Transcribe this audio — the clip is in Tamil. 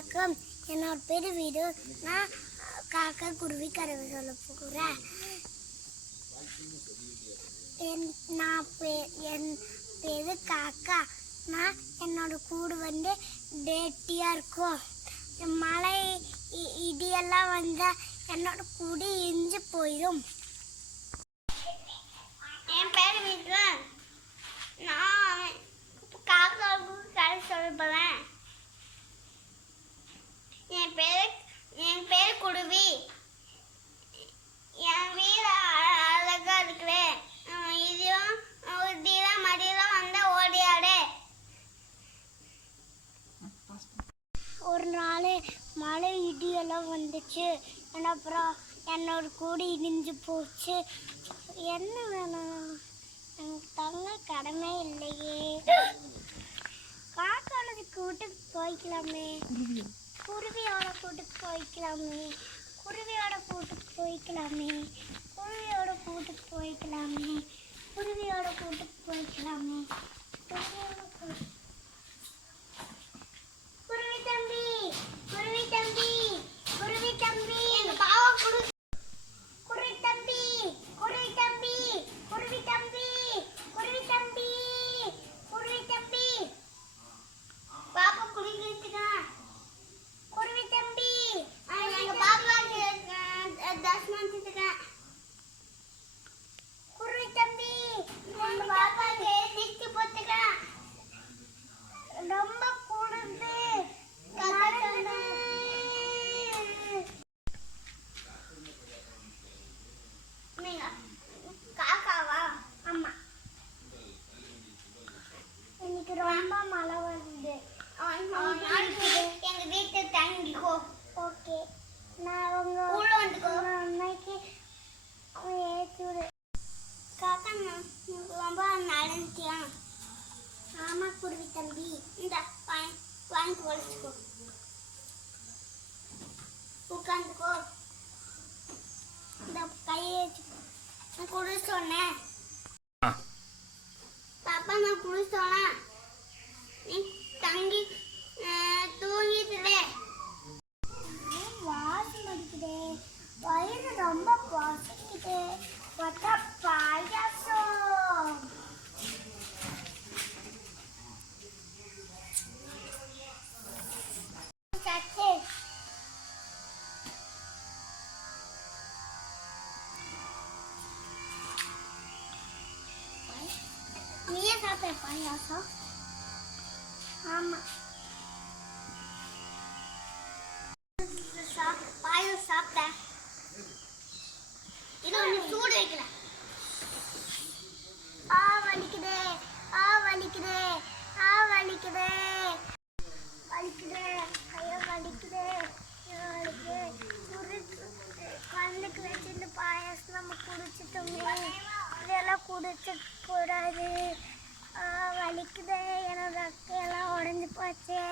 வணக்கம். என்னோட பேர் வீடு. நான் காக்கா குருவி கறவை சொல்ல போகிறேன். என் பேரு காக்கா. நான் என்னோட கூடு டேட்டியாக இருக்கும். மழை இடியெல்லாம் வந்தால் என்னோட கூடு இஞ்சி போயிடும். என் பேர் வீடு. நான் காக்காவுக்கு கதை சொல்ல போகிறேன். என் பேர் குருவி. என் வீடு அழகா இருக்குது. இதையும் மடியெல்லாம் வந்தால் ஓடியாடு. ஒரு நாள் மழை இடியெல்லாம் வந்துச்சு. அப்புறம் என்னோட கூடு இடிஞ்சு போச்சு. என்ன வேணும்? எனக்கு தங்க கடமை இல்லையே. காக்காவோட கூட்டுக்கு போய்க்கலாமே. குருவியோட கூட்டுக்கு போய்க்கலாமே. குருவியோட கூட்டுக்கு போய்க்கலாமே. குருவியோட கூட்டுக்கு போய்க்கலாமே. குருவியோட கூட்டுக்கு போய்க்கலாமே. குருவி தம்பி, குருவி தம்பி, குருவி தம்பி, எங்க பாவா குரு. குருவி தம்பி, குருவி தம்பி, குருவி தம்பி, குருவி தம்பி, குருவி தம்பி, பாப்பா குளிக்கிறதுக்கா. குருவி தம்பி, எங்க பாப்பா தர்ஷனத்துக்கா. குருவி தம்பி, எங்க பாப்பாக்கு திட்டு போட்டுக்கா. ரொம்ப கூடுது. காக்காவா? ஆமா. இன்னைக்கு ரொம்ப மழை வருது. எங்க வீட்டு தங்கிக்கோ. ஓகே. நான் உங்க உள்ள வந்துக்கோ. அன்னைக்கு ஏத்துடு. காக்கா ரொம்ப நடந்துட்டியா? ஆமா குருவி தம்பி. இந்த வாங்கி வச்சுக்கோ. உட்காந்துக்கோ. இந்த கையை நான் குடி சொன்னேன். பாப்பா நான் குடி சொன்னேன். நீ தங்கி தூங்கிட்டுவே. வாசம் அடிக்குதே. வயிறு ரொம்ப பசிக்குது. பார்த்தா பாயாசம். சச்சே. நீயே சாப்பிட்ட பாயாசம்? ஆமா. பாயாசம் சாப்பிட்டேன். இது ஒன்று சூடு வைக்கல. வலிக்குதே. வலிக்குதே. வலிக்குதே. வலிக்குதே. ஐயோ வலிக்குதே. கண்ணுக்கு வச்சு இந்த பாயாசம் நம்ம குடிச்சிட்டோமே. இதெல்லாம் குடிச்ச கூடாது. வலிக்குதே. என்னோட அக்கையெல்லாம் உடஞ்சி போச்சே.